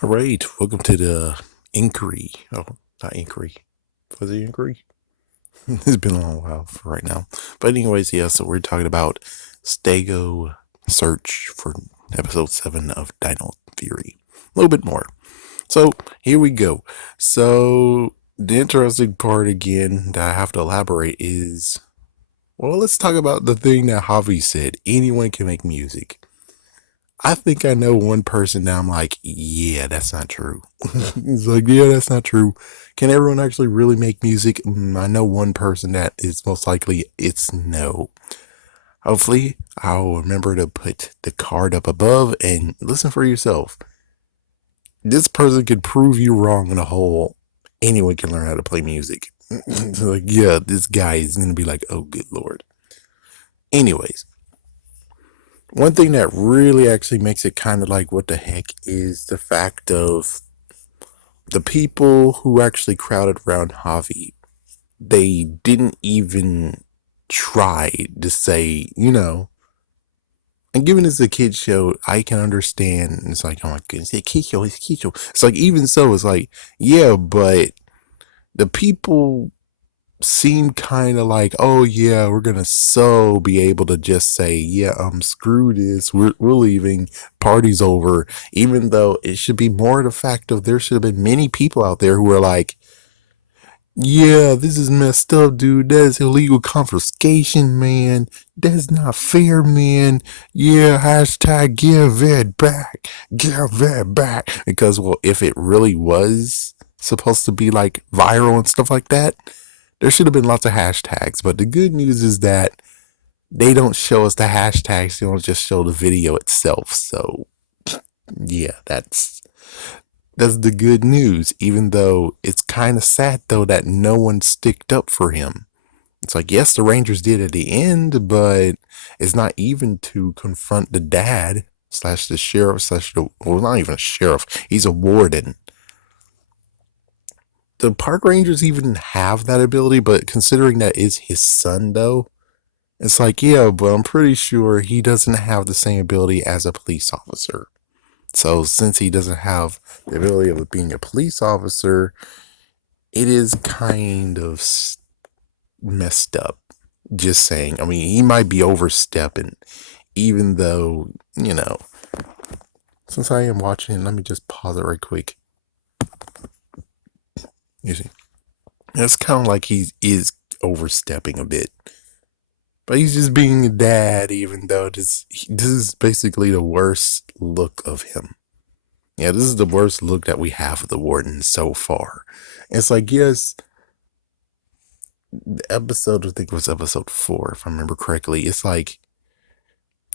All right, welcome to the inquiry. Oh, not inquiry. Was it inquiry? It's been a long while for right now. But anyways, yeah, so we're talking about Stego search for episode 7 of Dino Theory. A little bit more. So here we go. So the interesting part again that I have to elaborate is, well, let's talk about the thing that Javi said. Anyone can make music. I think I know one person that I'm like, yeah, that's not true. It's like, yeah, that's not true. Can everyone actually really make music? I know one person that is most likely it's no. Hopefully, I'll remember to put the card up above and listen for yourself. This person could prove you wrong in a whole. Anyone can learn how to play music. It's like, yeah, this guy is going to be like, oh, good Lord. Anyways, one thing that really actually makes it kind of like what the heck is the fact of the people who actually crowded around Javi. They didn't even try to say, and given it's a kid show, I can understand. It's like, oh my goodness, it's a kid show, it's a kid show. It's like, even so, it's like, yeah, but the people seem kind of like, oh yeah, we're gonna so be able to just say, yeah, screw this, we're leaving, party's over, even though it should be more the fact of there should have been many people out there who are like, yeah, this is messed up, dude. That's illegal confiscation, man. That's not fair, man. Yeah, hashtag give it back. Give it back. Because, well, if it really was supposed to be like viral and stuff like that, there should have been lots of hashtags. But the good news is that they don't show us the hashtags, they don't just show the video itself. So, yeah, that's the good news, even though it's kind of sad, though, that no one sticked up for him. It's like, yes, the Rangers did at the end, but it's not even to confront the dad slash the sheriff slash the, well, not even a sheriff. He's a warden. The park rangers even have that ability, but considering that is his son, though, it's like, yeah, but I'm pretty sure he doesn't have the same ability as a police officer. So since he doesn't have the ability of being a police officer, it is kind of messed up. Just saying. I mean, he might be overstepping, even though, since I am watching, let me just pause it right quick. You see, it's kind of like he is overstepping a bit. But he's just being a dad, even though this is basically the worst look of him. Yeah, this is the worst look that we have of the warden so far. It's like, yes, the episode, I think it was episode 4, if I remember correctly. It's like,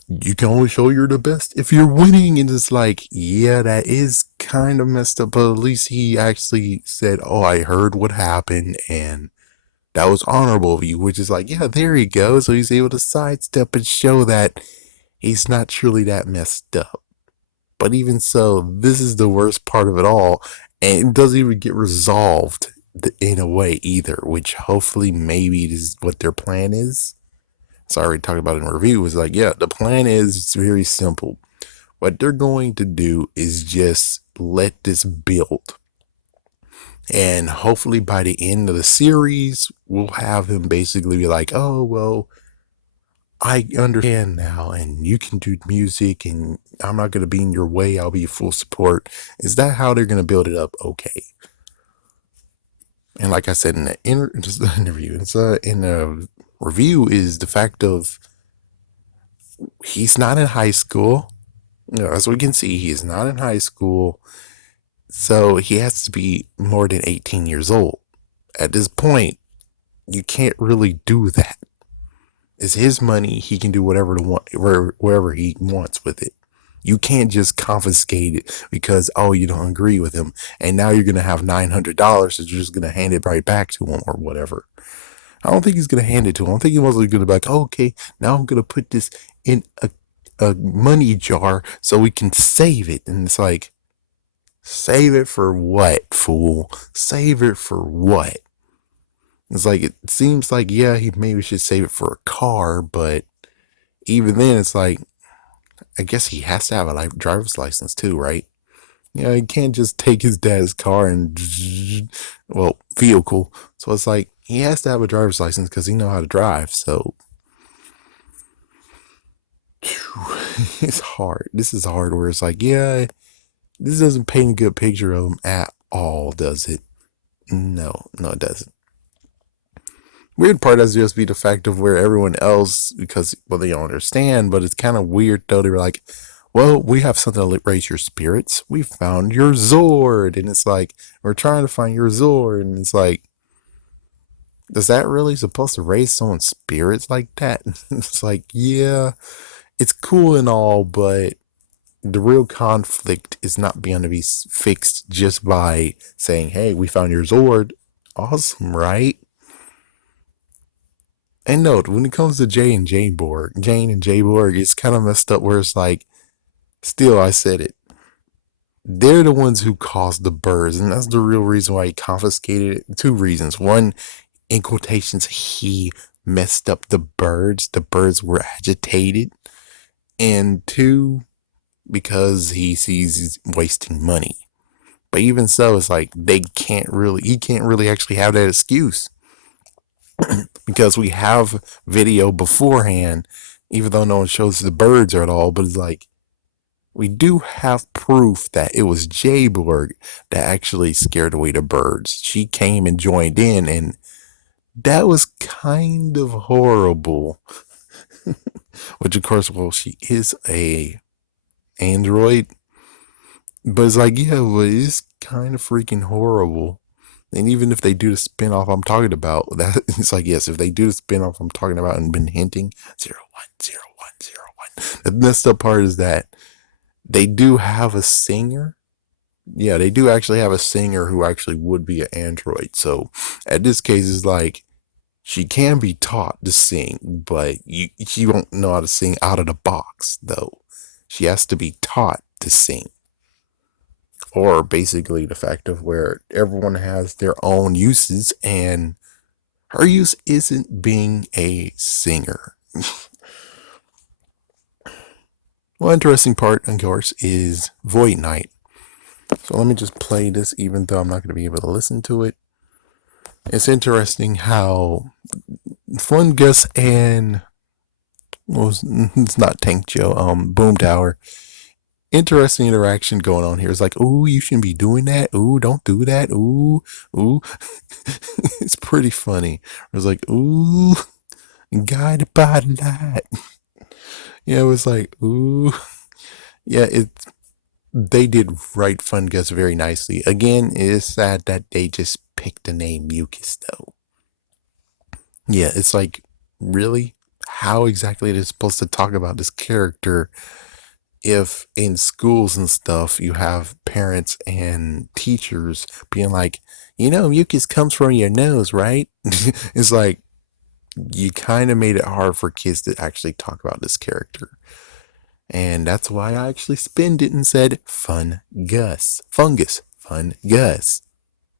you can only show you're the best if you're winning. And it's like, yeah, that is kind of messed up. But at least he actually said, oh, I heard what happened. And that was honorable of you, which is like, yeah, there you go. So he's able to sidestep and show that he's not truly that messed up. But even so, this is the worst part of it all. And it doesn't even get resolved in a way either, which hopefully maybe this is what their plan is. So I already talked about it in review. Was like, yeah, the plan is it's very simple. What they're going to do is just let this build. And hopefully by the end of the series, we'll have him basically be like, oh, well, I understand now, and you can do music, and I'm not going to be in your way. I'll be full support. Is that how they're going to build it up? Okay. And like I said in the interview, it's in the review, is the fact of he's not in high school. As we can see, he is not in high school. So he has to be more than 18 years old. At this point, you can't really do that. It's his money. He can do wherever he wants with it. You can't just confiscate it because, oh, you don't agree with him. And now you're going to have $900 that you're just going to hand it right back to him or whatever. I don't think he's going to hand it to him. I don't think he was going to be like, oh, okay, now I'm going to put this in a money jar so we can save it. And it's like, save it for what, fool? Save it for what? It's like, it seems like, yeah, he maybe should save it for a car, but even then, it's like, I guess he has to have a driver's license too, right? You know, he can't just take his dad's car and, well, vehicle. So it's like he has to have a driver's license because he know how to drive. So it's hard. This is hard where it's like, yeah, this doesn't paint a good picture of him at all, does it? No, it doesn't. Weird part has just be the fact of where everyone else, because, well, they don't understand, but it's kind of weird though. They were like, well, we have something to raise your spirits. We found your Zord. And it's like, we're trying to find your Zord. And it's like, is that really supposed to raise someone's spirits like that? It's like, yeah, it's cool and all, but the real conflict is not being to be fixed just by saying, hey, we found your Zord. Awesome, right? And note, when it comes to Jane and J-Borg, it's kind of messed up where it's like, still, I said it. They're the ones who caused the birds, and that's the real reason why he confiscated it. Two reasons. One, in quotations, he messed up the birds. The birds were agitated. And two, because he sees he's wasting money. But even so, it's like he can't really actually have that excuse. Because we have video beforehand, even though no one shows the birds at all, but it's like, we do have proof that it was J-Borg that actually scared away the birds. She came and joined in, and that was kind of horrible. Which, of course, well, she is a android. But it's like, yeah, but it's kind of freaking horrible. And even if they do the spinoff I'm talking about, that it's like, yes, if they do the spinoff I'm talking about and been hinting, 010101. The messed up part is that they do have a singer. Yeah, they do actually have a singer who actually would be an android. So at this case, it's like she can be taught to sing, but she won't know how to sing out of the box, though. She has to be taught to sing. Or basically the fact of where everyone has their own uses, and her use isn't being a singer. One interesting part, of course, is Void Knight. So let me just play this, even though I'm not going to be able to listen to it. It's interesting how Fungus and, well, it's not Tank Joe, Boom Tower. Interesting interaction going on here. It's like, ooh, you shouldn't be doing that. Ooh, don't do that. Ooh. It's pretty funny. It's like, ooh, guided by the light. Yeah, it was like, ooh. Yeah, they did write Fungus very nicely. Again, it is sad that they just picked the name Mucus, though. Yeah, it's like, really? How exactly they're supposed to talk about this character if in schools and stuff you have parents and teachers being like, mucus comes from your nose, right? It's like, you kind of made it hard for kids to actually talk about this character. And that's why I actually spinned it and said Fungus.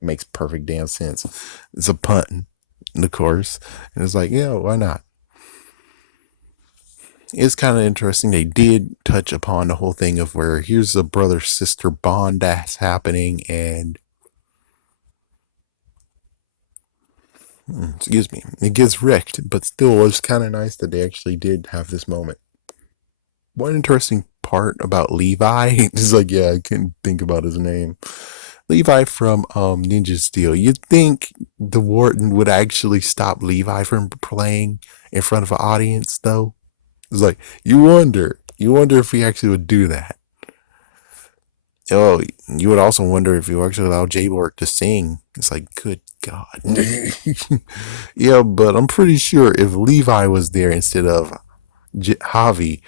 Makes perfect damn sense. It's a pun, of course. And it's like, yeah, why not? It's kind of interesting. They did touch upon the whole thing of where here's a brother-sister bond that's happening, and excuse me, it gets wrecked, but still, it's kind of nice that they actually did have this moment. One interesting part about Levi is like, yeah, I couldn't think about his name. Levi from Ninja Steel. You'd think the warden would actually stop Levi from playing in front of an audience, though. It's like, you wonder if he actually would do that. Oh, you would also wonder if you actually allow J-Borg to sing. It's like, good God. Yeah, but I'm pretty sure if Levi was there instead of Javi,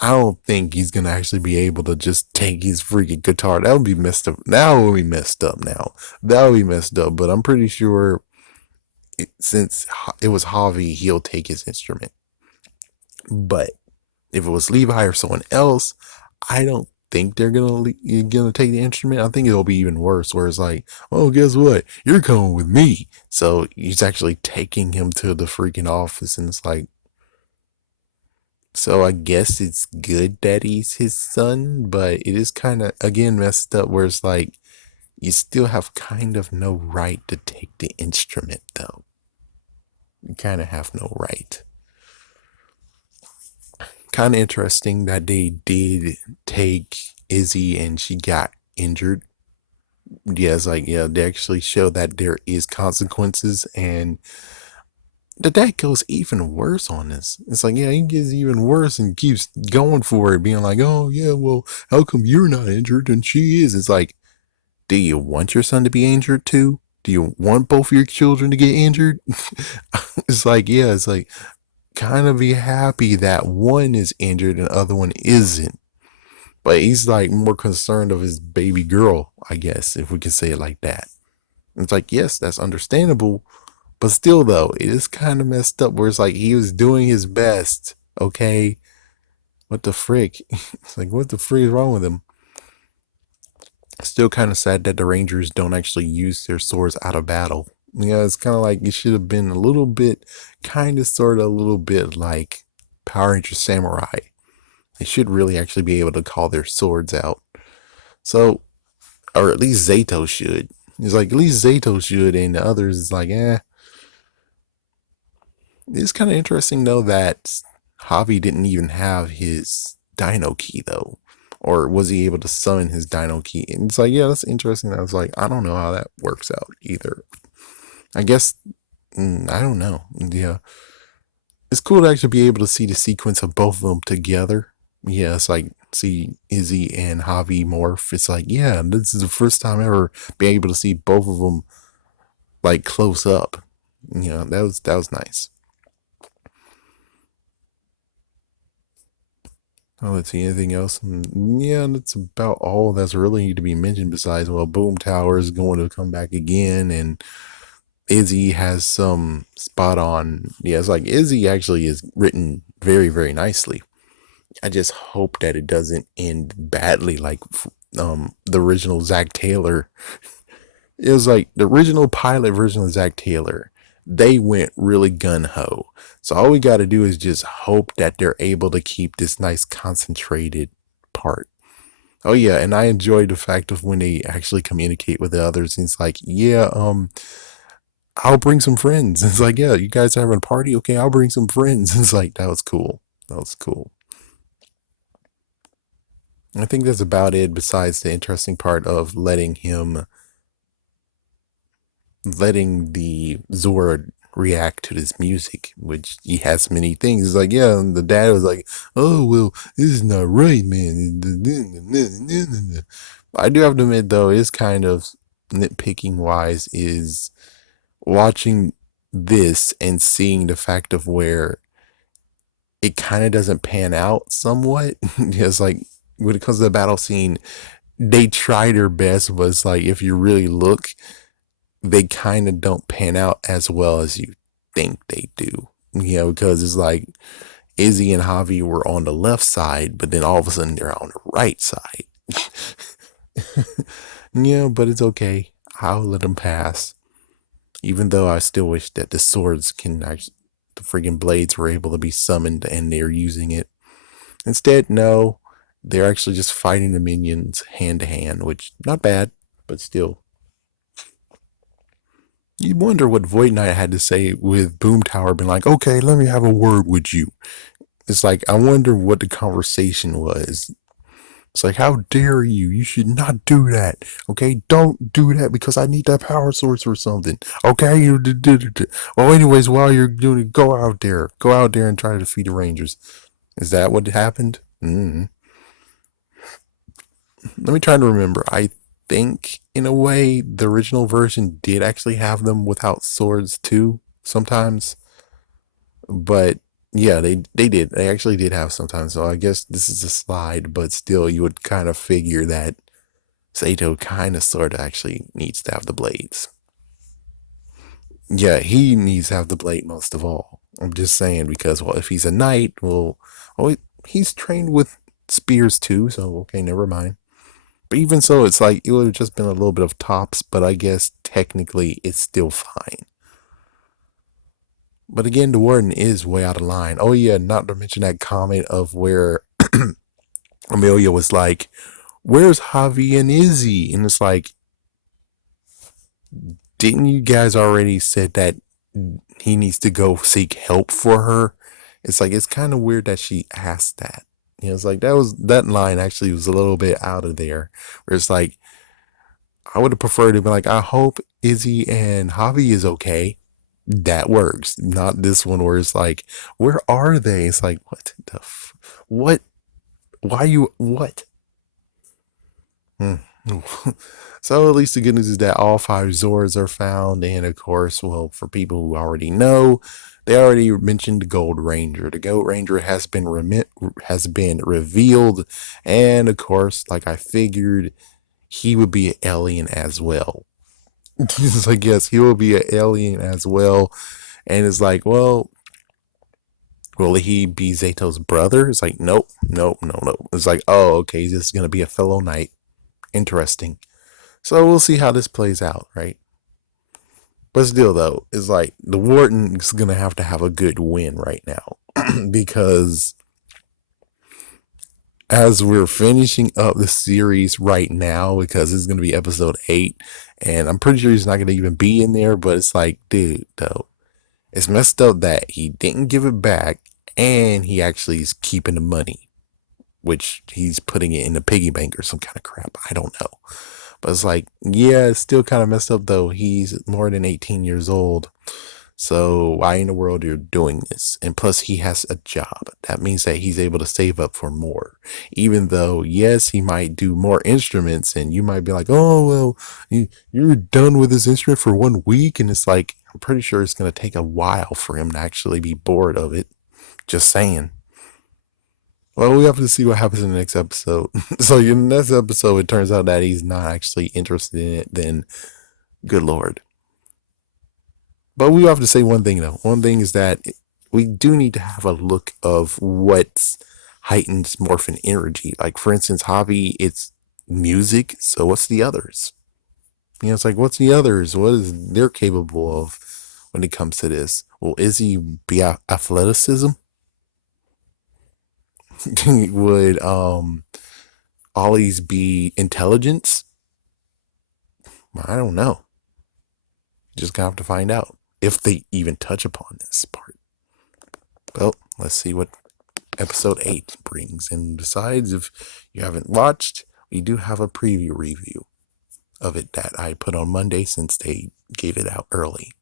I don't think he's going to actually be able to just take his freaking guitar. That would be messed up. That would be messed up. But I'm pretty sure since it was Javi, he'll take his instrument. But if it was Levi or someone else, I don't think they're gonna take the instrument. I think it'll be even worse, where it's like, oh, guess what? You're coming with me. So he's actually taking him to the freaking office, and it's like, So I guess it's good that he's his son, but it is kind of again messed up where it's like you still have kind of no right to take the instrument though. You kind of have no right. Kind of interesting that they did take Izzy and she got injured. Yeah, it's like, yeah, they actually show that there is consequences, and the dad goes even worse on this. It's like, yeah, he gets even worse and keeps going for it, being like, oh, yeah, well, how come you're not injured and she is? It's like, do you want your son to be injured too? Do you want both of your children to get injured? It's like, yeah, it's like, kind of be happy that one is injured and the other one isn't. But he's like more concerned of his baby girl, I guess, if we can say it like that. It's like, yes, that's understandable. But still, though, it is kind of messed up where it's like he was doing his best. Okay. What the frick? It's like, what the frick is wrong with him? Still kind of sad that the Rangers don't actually use their swords out of battle. Yeah, it's kind of like it should have been a little bit, kind of, sort of, a little bit like Power Rangers Samurai. They should really actually be able to call their swords out. So, or at least Zato should. It's like, at least Zato should, and the others is like, eh. It's kind of interesting, though, that Javi didn't even have his Dino key, though. Or was he able to summon his Dino key? And it's like, yeah, that's interesting. I was like, I don't know how that works out either. I guess, I don't know. Yeah. It's cool to actually be able to see the sequence of both of them together. Yeah, it's like, see Izzy and Javi morph. It's like, yeah, this is the first time ever being able to see both of them like close up. You know, that was nice. Oh, let's see anything else. Yeah, that's about all that's really need to be mentioned. Besides, well, Boom Tower is going to come back again, and Izzy has some spot on. Yeah, it's like Izzy actually is written very, very nicely. I just hope that it doesn't end badly like the original Zach Taylor. It was like the original pilot version of Zach Taylor. They went really gun ho. So all we got to do is just hope that they're able to keep this nice concentrated part. Oh yeah, and I enjoyed the fact of when they actually communicate with the others. And it's like, yeah, I'll bring some friends. It's like, yeah, you guys are having a party? Okay, I'll bring some friends. It's like, that was cool. That was cool. I think that's about it, besides the interesting part of letting the Zord react to this music, which he has many things. It's like, yeah, and the dad was like, oh, well, this is not right, man. I do have to admit, though, it's kind of nitpicking wise is watching this and seeing the fact of where it kind of doesn't pan out somewhat. It's like when it comes to the battle scene, they try their best, but it's like if you really look, they kind of don't pan out as well as you think they do. You know, because it's like Izzy and Javi were on the left side, but then all of a sudden they're on the right side. Yeah, but it's okay. I'll let them pass. Even though I still wish that the swords can actually, the friggin' blades were able to be summoned and they're using it. Instead, no, they're actually just fighting the minions hand to hand, which not bad, but still. You wonder what Void Knight had to say with Boom Tower being like, okay, let me have a word with you. It's like, I wonder what the conversation was. It's like, how dare you? You should not do that. Okay, don't do that because I need that power source or something. Okay, well, anyways, while you're doing it, go out there. Go out there and try to defeat the Rangers. Is that what happened? Let me try to remember. I think, in a way, the original version did actually have them without swords too, sometimes. But yeah, they did. They actually did have sometimes. So I guess this is a slide, but still, you would kind of figure that Sato kind of sort of actually needs to have the blades. Yeah, he needs to have the blade most of all. I'm just saying because, well, if he's a knight, well, oh, he's trained with spears too. So okay, never mind. But even so, it's like it would have just been a little bit of tops. But I guess technically it's still fine. But again, the warden is way out of line. Oh yeah, not to mention that comment of where Amelia was like, "Where's Javi and Izzy?" And it's like, didn't you guys already said that he needs to go seek help for her? It's like, it's kind of weird that she asked that. It's like that line actually was a little bit out of there. Where it's like, I would have preferred to be like, I hope Izzy and Javi is okay. That works. Not this one where it's like, where are they? It's like, what? Why you, what? Hmm. So at least the good news is that all 5 Zords are found. And of course, well, for people who already know, they already mentioned the Gold Ranger. The Gold Ranger has been revealed. And of course, like I figured, he would be an alien as well. It's like, yes, he will be an alien as well. And it's like, well, will he be Zeto's brother? It's like, nope, nope, no, no. It's like, oh, okay, he's just going to be a fellow knight. Interesting. So we'll see how this plays out, right? But still, though, it's like the warden is going to have a good win right now. Because as we're finishing up the series right now, because it's going to be episode 8, and I'm pretty sure he's not going to even be in there, but it's like, dude, though, it's messed up that he didn't give it back, and he actually is keeping the money, which he's putting it in a piggy bank or some kind of crap. I don't know. But it's like, yeah, it's still kind of messed up, though. He's more than 18 years old. So why in the world you're doing this? And plus, he has a job. That means that he's able to save up for more. Even though, yes, he might do more instruments, and you might be like, oh, well, you're done with this instrument for 1 week. And it's like, I'm pretty sure it's going to take a while for him to actually be bored of it. Just saying. Well, we have to see what happens in the next episode. So in the next episode, it turns out that he's not actually interested in it. Then, good Lord. But we have to say one thing, though. One thing is that we do need to have a look of what heightens morphin energy. Like, for instance, Javi, it's music. So what's the others? It's like, what's the others? What is they're capable of when it comes to this? Will Izzy be athleticism? Would Ollie's be intelligence? I don't know. Just gonna have to find out if they even touch upon this part. Well, let's see what episode 8 brings. And besides, if you haven't watched, we do have a preview review of it that I put on Monday since they gave it out early.